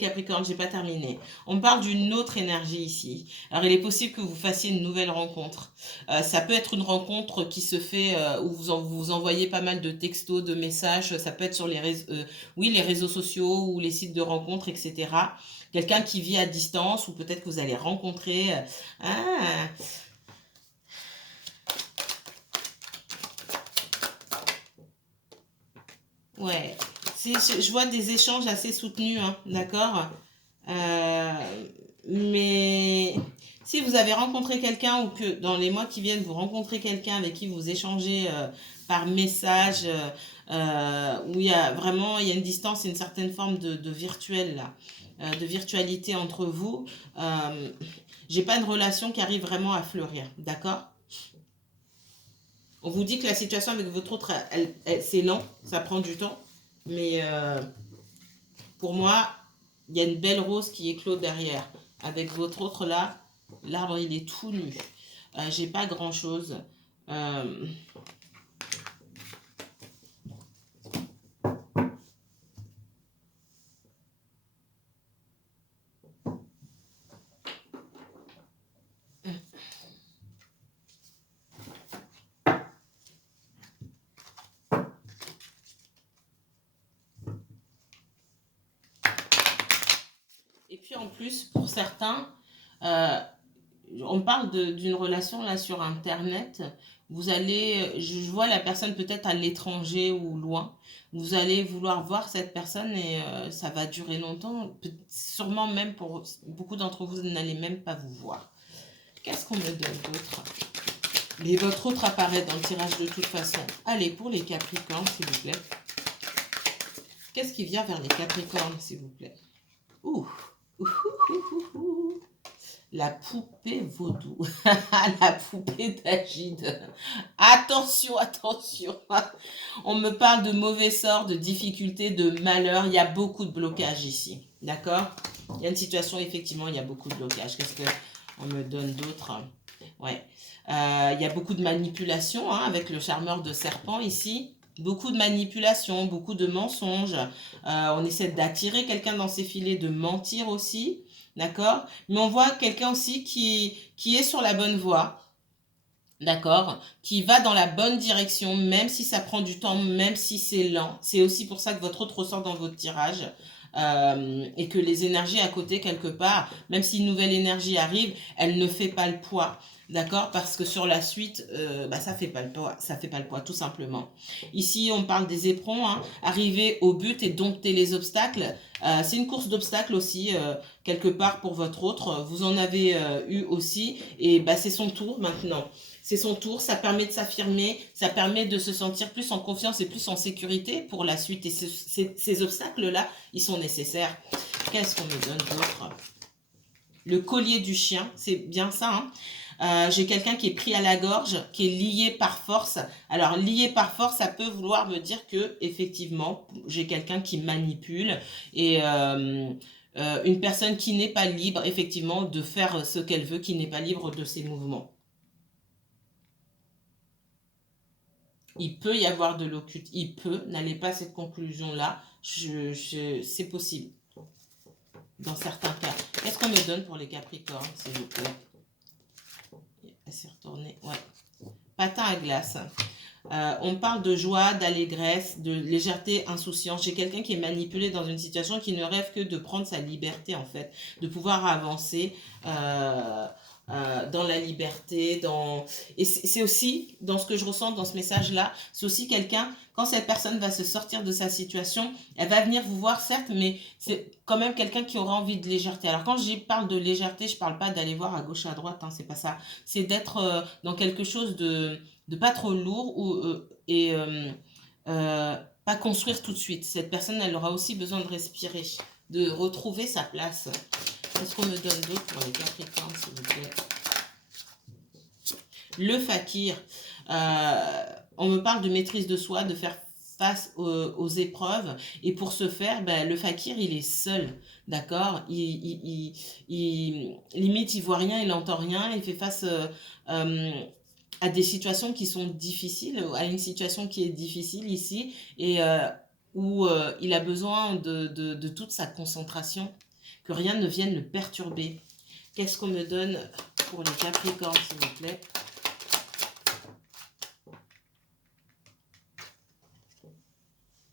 Capricorne, j'ai pas terminé. On parle d'une autre énergie ici. Alors, il est possible que vous fassiez une nouvelle rencontre. Ça peut être une rencontre qui se fait où vous envoyez pas mal de textos, de messages. Ça peut être sur oui, les réseaux sociaux ou les sites de rencontres, etc. Quelqu'un qui vit à distance ou peut-être que vous allez rencontrer. Ah, ouais. Je vois des échanges assez soutenus, hein, d'accord? Euh, mais si vous avez rencontré quelqu'un ou que dans les mois qui viennent, vous rencontrez quelqu'un avec qui vous échangez par message, où il y a une distance, une certaine forme de virtuel là, de virtualité entre vous, j'ai pas une relation qui arrive vraiment à fleurir, d'accord? On vous dit que la situation avec votre autre, c'est lent, ça prend du temps, mais pour moi, il y a une belle rose qui éclot derrière. Avec votre autre là, l'arbre il est tout nu. J'ai pas grand chose. Euh, et puis en plus, pour certains, euh, on parle d'une relation là sur Internet. Vous allez, je vois la personne peut-être à l'étranger ou loin. Vous allez vouloir voir cette personne et ça va durer longtemps. Sûrement même pour beaucoup d'entre vous, vous n'allez même pas vous voir. Qu'est-ce qu'on me donne d'autre? Mais votre autre apparaît dans le tirage de toute façon. Allez, pour les Capricornes, s'il vous plaît. Qu'est-ce qui vient vers les Capricornes, s'il vous plaît? Ouh, ouh, ouh, ouh, ouh. La poupée vaudou. La poupée d'Agide. Attention, attention. On me parle de mauvais sort, de difficultés, de malheur. Il y a beaucoup de blocages ici. D'accord? Il y a une situation, effectivement, il y a beaucoup de blocages. Qu'est-ce qu'on me donne d'autre? Ouais. Il y a beaucoup de manipulation hein, avec le charmeur de serpent ici. Beaucoup de manipulation, beaucoup de mensonges. On essaie d'attirer quelqu'un dans ses filets, de mentir aussi. D'accord? Mais on voit quelqu'un aussi qui est sur la bonne voie. D'accord? Qui va dans la bonne direction, même si ça prend du temps, même si c'est lent. C'est aussi pour ça que votre autre ressort dans votre tirage. Et que les énergies à côté, quelque part, même si une nouvelle énergie arrive, elle ne fait pas le poids. D'accord? Parce que sur la suite, ça fait pas le poids. Ça fait pas le poids, tout simplement. Ici, on parle des éperons. Hein, arriver au but et dompter les obstacles. C'est une course d'obstacles aussi, quelque part pour votre autre. Vous en avez eu aussi. Et c'est son tour maintenant. C'est son tour, ça permet de s'affirmer, ça permet de se sentir plus en confiance et plus en sécurité pour la suite. Et ces obstacles-là, ils sont nécessaires. Qu'est-ce qu'on me donne d'autre? Le collier du chien, c'est bien ça. Hein. J'ai quelqu'un qui est pris à la gorge, qui est lié par force. Alors, lié par force, ça peut vouloir me dire que, effectivement, j'ai quelqu'un qui manipule et une personne qui n'est pas libre, effectivement, de faire ce qu'elle veut, qui n'est pas libre de ses mouvements. Il peut y avoir de l'occulte, il peut, n'allez pas à cette conclusion-là, c'est possible, dans certains cas. Qu'est-ce qu'on me donne pour les Capricornes, s'il vous plaît? Elle s'est retournée, ouais. Patin à glace. On parle de joie, d'allégresse, de légèreté, insouciance. J'ai quelqu'un qui est manipulé dans une situation qui ne rêve que de prendre sa liberté, en fait, de pouvoir avancer dans la liberté. Et c'est aussi, dans ce que je ressens dans ce message-là, c'est aussi quelqu'un, quand cette personne va se sortir de sa situation, elle va venir vous voir, certes, mais c'est quand même quelqu'un qui aura envie de légèreté. Alors, quand je parle de légèreté, je parle pas d'aller voir à gauche, à droite, hein, c'est pas ça. C'est d'être dans quelque chose de pas trop lourd pas construire tout de suite. Cette personne, elle aura aussi besoin de respirer, de retrouver sa place. Qu'est-ce qu'on me donne d'autre pour les Capricornes, s'il vous plaît? Le fakir. On me parle de maîtrise de soi, de faire face aux épreuves. Et pour ce faire, le fakir, il est seul. D'accord? Limite, il voit rien, il n'entend rien. Il fait face à des situations qui sont difficiles, à une situation qui est difficile ici. Et où il a besoin de toute sa concentration. Que rien ne vienne le perturber. Qu'est-ce qu'on me donne pour les Capricornes, s'il vous plaît?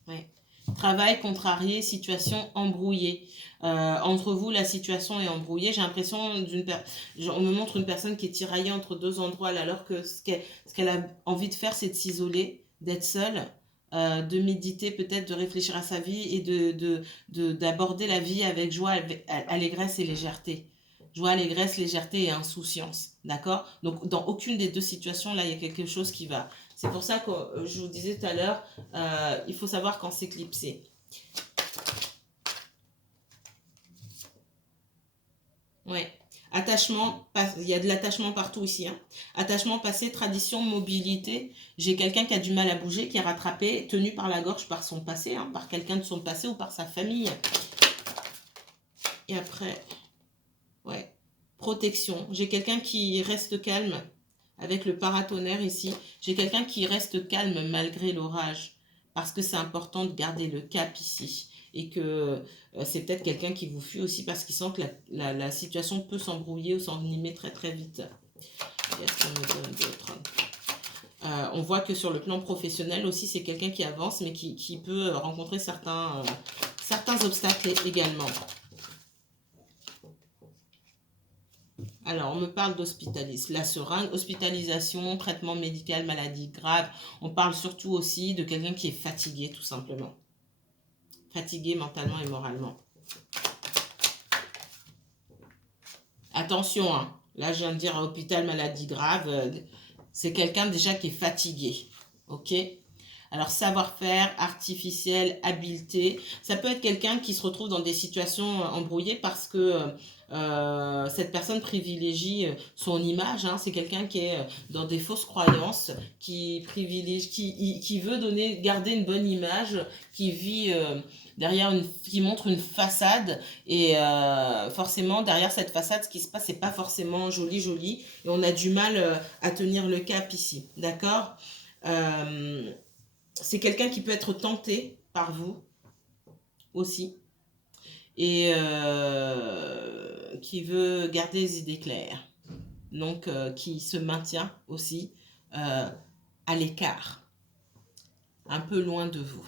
Ouais. Travail contrarié, situation embrouillée. Entre vous, la situation est embrouillée. J'ai l'impression on me montre une personne qui est tiraillée entre deux endroits, alors que ce qu'elle a envie de faire, c'est de s'isoler, d'être seule, de méditer, peut-être de réfléchir à sa vie et d'aborder la vie avec joie, allégresse et légèreté. Joie, allégresse, légèreté et insouciance. D'accord? Donc, dans aucune des deux situations, là, il y a quelque chose qui va. C'est pour ça que je vous disais tout à l'heure, il faut savoir quand s'éclipser. Ouais. Attachement, il y a de l'attachement partout ici. Hein. Attachement passé, tradition, mobilité. J'ai quelqu'un qui a du mal à bouger, qui est rattrapé, tenu par la gorge par son passé, hein, par quelqu'un de son passé ou par sa famille. Et après, ouais, protection. J'ai quelqu'un qui reste calme avec le paratonnerre ici. J'ai quelqu'un qui reste calme malgré l'orage parce que c'est important de garder le cap ici. Et que c'est peut-être quelqu'un qui vous fuit aussi parce qu'il sent que la situation peut s'embrouiller ou s'envenimer très très vite. Qu'est-ce qu'on me donne d'autre? On voit que sur le plan professionnel aussi, c'est quelqu'un qui avance mais qui peut rencontrer certains obstacles également. Alors, on me parle d'hospitalisation, la seringue, hospitalisation, traitement médical, maladie grave. On parle surtout aussi de quelqu'un qui est fatigué, tout simplement. Fatigué mentalement et moralement. Attention, hein. Là, je viens de dire hôpital, maladie grave. C'est quelqu'un déjà qui est fatigué. Ok? Alors, savoir-faire, artificiel, habileté. Ça peut être quelqu'un qui se retrouve dans des situations embrouillées parce que cette personne privilégie son image. Hein. C'est quelqu'un qui est dans des fausses croyances, qui privilégie, qui veut garder une bonne image, qui vit qui montre une façade. Et forcément, derrière cette façade, ce qui se passe, c'est pas forcément joli, joli. Et on a du mal à tenir le cap ici. D'accord? C'est quelqu'un qui peut être tenté par vous aussi et qui veut garder les idées claires. Donc, qui se maintient aussi à l'écart, un peu loin de vous.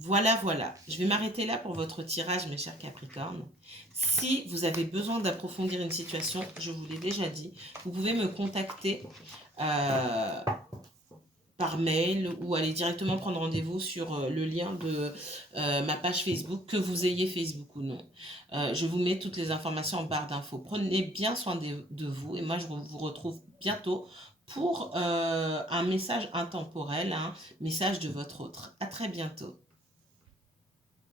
Voilà, voilà. Je vais m'arrêter là pour votre tirage, mes chers Capricornes. Si vous avez besoin d'approfondir une situation, je vous l'ai déjà dit, vous pouvez me contacter par mail ou aller directement prendre rendez-vous sur le lien de ma page Facebook, que vous ayez Facebook ou non. Je vous mets toutes les informations en barre d'infos. Prenez bien soin de vous et moi je vous retrouve bientôt pour un message intemporel, un message de votre autre. À très bientôt.